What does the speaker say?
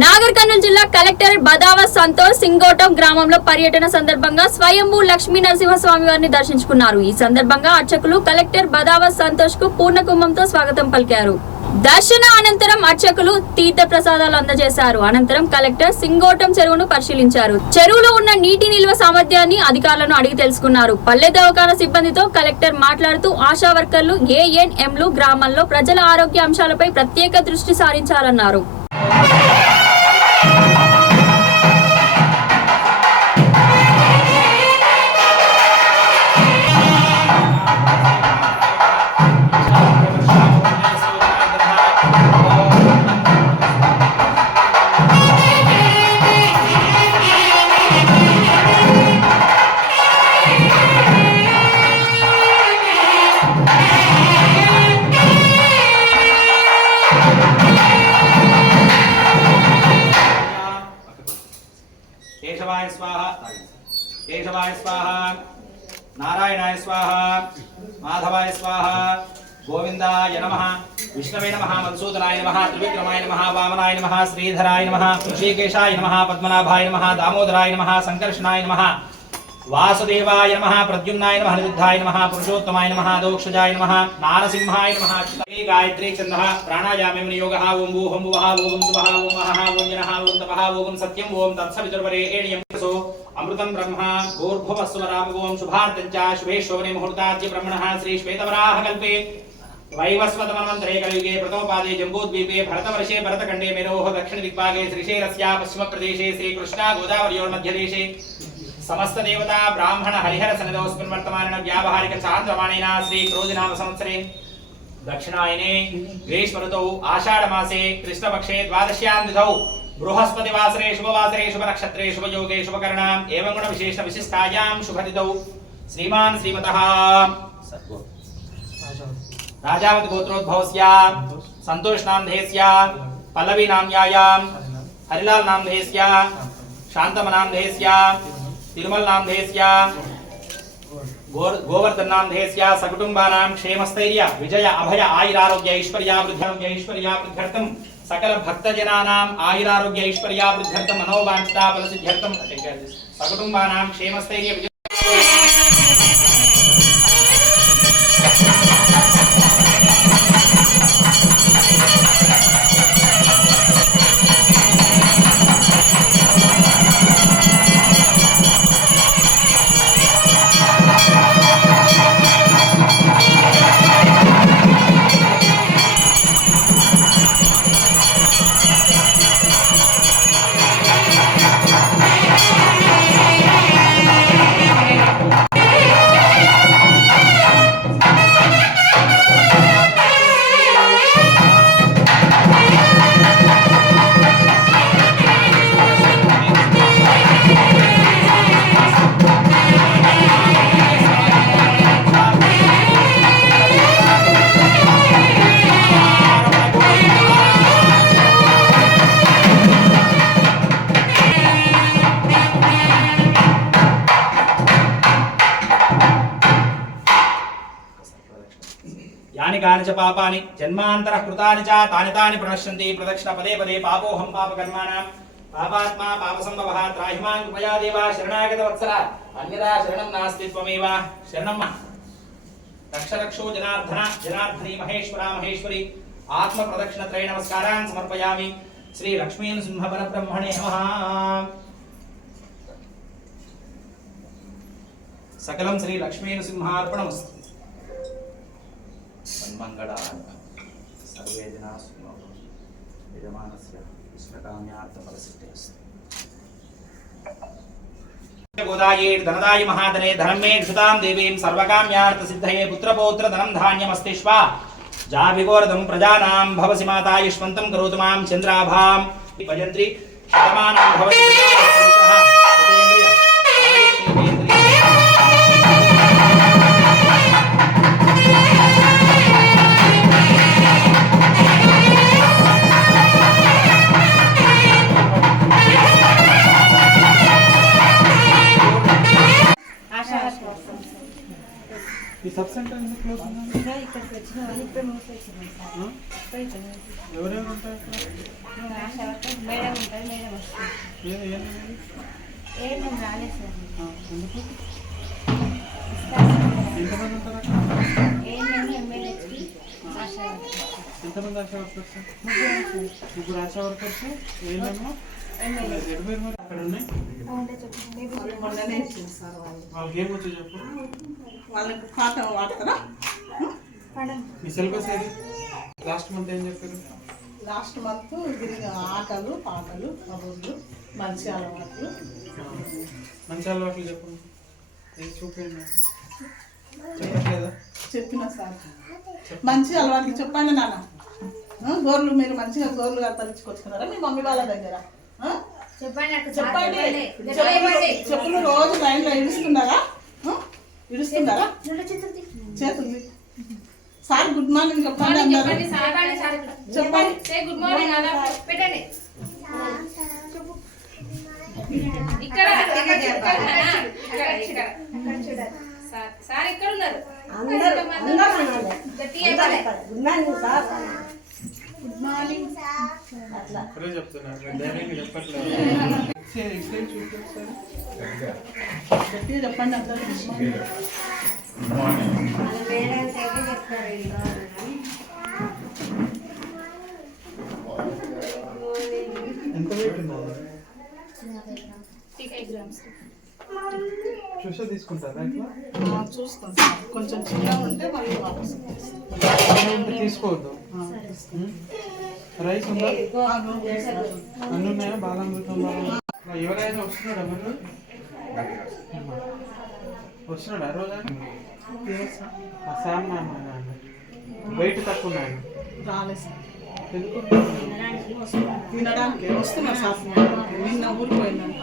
నాగర్ కర్నూలు జిల్లా కలెక్టర్ బదావా సంతోష్ సింగోటం గ్రామంలో పర్యటన సందర్భంగా స్వయంభూ లక్ష్మీ నరసింహస్వామి వారిని దర్శించుకున్నారు. ఈ సందర్భంగా అర్చకులు కలెక్టర్ బదావా సంతోష్ కు పూర్ణ కుంభంతో స్వాగతం పలికారు. దర్శన అనంతరం అర్చకులు తీర్థ ప్రసాదాలు అందజేశారు. అనంతరం కలెక్టర్ సింగోటం చెరువును పరిశీలించారు. చెరువులో ఉన్న నీటి నిల్వ సామర్థ్యాన్ని అధికారులను అడిగి తెలుసుకున్నారు. పల్లె దవాఖాన సిబ్బందితో కలెక్టర్ మాట్లాడుతూ ఆశా వర్కర్లు, ఏఎన్ఎంలు గ్రామాల్లో ప్రజల ఆరోగ్య అంశాలపై ప్రత్యేక దృష్టి సారించాలన్నారు. केशवाय स्वाहा, केशवाय स्वाहा, नारायणाय स्वाहा, माधवाय स्वाहा, गोविंदाय नमः, विष्णवे नमः, मधुसूदनाय नमः, त्रिविक्रमाय नमः, वामनाय नमः, श्रीधराय नमः, ऋषिकेशाय नमः, पद्मनाभाय नमः, दामोदराय नमः, संकर्षणाय नमः, वासुदेवाय नमः, प्रद्युम्नाय नमः, निरुद्धाय नमः, पुरुषोत्तमाय नमः, दोक्षजाय नमः, नारसिंहाय नमः, गायत्री छन्दः प्राणायामे योगः। ओम भूः भुवः ओम सुवः ओम महः ओम जनः ओम तपः ओम सत्यं ओम तत्सवितुर्वरेण्यं सो अमृतं ब्रह्म भूर्भुवस्वराम ओम शुभार्तं च शुभेश्वरे मुहूर्ताद्य ब्रह्मणः श्री श्वेतवराह कल्पे वैवस्वतमन्वन्तरे कलियुगे प्रथमपादे जम्बूद्वीपे भरतवर्षे भरतखण्डे मेरोः दक्षिणदिग्भागे श्रीशैलस्य पश्चिमप्रदेशे श्रीकृष्णा गोदावर्योर्मध्यदेशे समस्त देवता ब्राह्मण हरिहर सन्निधौस्मिन् वर्तमानेन व्यावहारिक चान्द्रमाणेन श्री क्रोधिनाम संवत्सरे दक्षिणायने ग्रीष्म ऋतौ आषाढ़ मासे कृष्णपक्षे द्वादश्यां तिथौ बृहस्पतिवासरे शुभवासरे शुभनक्षत्रे शुभयोगे शुभकर्णाम् एवं गुण विशेष विशिष्टायां शुभतिथौ श्रीमान् श्रीमतः राजावत गोत्रोद्भवस्य संतोष नामधेयस्य पल्लवी नाम्यायां हरिलाल नामधेयस्य शांतम नामधेयस्य तिरुमल नामधेयस्य गोवर्धन नामधेयस्य सकुटुंबानां क्षेमस्थैर्य विजय अभय आयुरारोग्य ऐश्वर्यावृद्ध्यर्थं सकल भक्तजनानां आयुरारोग्य ऐश्वर्यावृद्ध्यर्थं मनोवांछिता फलसिद्ध्यर्थं सकुटुंबानां क्षेमस्थैर्य विजय यानि कानि च पापानि जन्मान्तरः कृतानि च तानि तानि प्रणश्यन्ति प्रदक्षिण पदे पदे पापोऽहं पापकर्माणां पापात्मा पापसम्भवः त्राहि मां कृपया देव शरणागत वत्सल अन्यथा शरणं नास्ति त्वमेव शरणं रक्ष रक्षो जनार्दन जनार्दनी महेश्वरा महेश्वरी आत्म प्रदक्षिण त्रय नमस्कारान् समर्पयामि श्री लक्ष्मी नृसिंह परब्रह्मणे नमः। सकलं श्री लक्ष्मी नृसिंहार्पणमस्तु। सन्मंगलाय सर्वे जनाः सुखिनो भवन्तु यजमानस्य इष्टकाम्यार्थफलसिद्धिरस्तु। गोदाये धनदाय महाधने धनं मे क्षुतां देवीं सर्वकाम्यार्थसिद्धये पुत्रपौत्र धनं धान्यमस्तिष्वा जाभिगोरदं प्रजानां भवसि माता युष्मन्तं करोतु मां चन्द्राभां भजन्त्री शतमानं भवति पुरुषः सतेन्द्रिय ఈ సబ్ సెంటర్ ఎందుకు క్లోజ్ ఉంది? ఇక్కడికి వచ్చిన వాళ్ళు ఇప్పుడు మూసేసింది సార్. ఎవరెవరు ఉంటారు? ఆశా వర్కర్ మేడం ఎందుకు ఎంతమంది ఉంటారు అక్కడ? ఎంతమంది ఆశా వర్కర్స్? ఇప్పుడు ఆశా వర్కర్స్ ఏమేమో ఎక్కడ అక్కడ ఉన్నాయి. మొన్ననే ఇచ్చింది సార్ వాళ్ళు. వాళ్ళకి ఏం వచ్చి చెప్పు. వాళ్ళకి పాట వాడతారా? మీ సిలబస్ ఏది? లాస్ట్ మంత్ ఏం చెప్పారు? లాస్ట్ మంత్ ఆటలు పాటలు కబుర్లు మంచి అలవాట్లు. మంచి అలవాట్లు చెప్పండి. ఏది చూపించండి. చెప్పట్లేదా? చెప్పిన సార్ మంచి అలవాట్లు చెప్పండి నాన్న. గోర్లు మీరు మంచిగా గోర్లు కత్తిరించుకొచ్చుకున్నారా మీ మమ్మీ వాళ్ళ దగ్గర? చెప్పండి. చెప్పులు రోజు లైన్లో ఇడుస్తున్నారా? ఇడుస్తున్నారా? చేతుంది. సార్ గుడ్ మార్నింగ్ చెప్పండి అందరూ. చెప్పండి. గుడ్ మార్నింగ్ అలా పెట్టండి. ఇక్కడ సార్ ఇక్కడ ఉన్నారు. Good morning. అక్కడే చెప్తున్నా. ధైర్యంగా చెప్పట్లేదు. గట్టిగా చెప్పండి అందరూ. ఎంత వెయిట్ ఉన్నది? చూసా తీసుకుంటారా ఇట్లా? చూస్తాం సార్. కొంచెం చిన్నగా ఉంటే మళ్ళీ వాపస్ తీసుకోవద్దు. రైస్ ఉందా? అన్నీ ఉన్నాయా? బాలామృతం ఎవరైనా వస్తున్నాడా? మీరు వస్తున్నాడా రోజా? సార్ వెయిట్ తక్కువ ఉన్నాయండి. రాలేదు సార్. ఎందుకు? తినడానికి వస్తున్నా సార్. నిన్న ఊరికి పోయిందండి.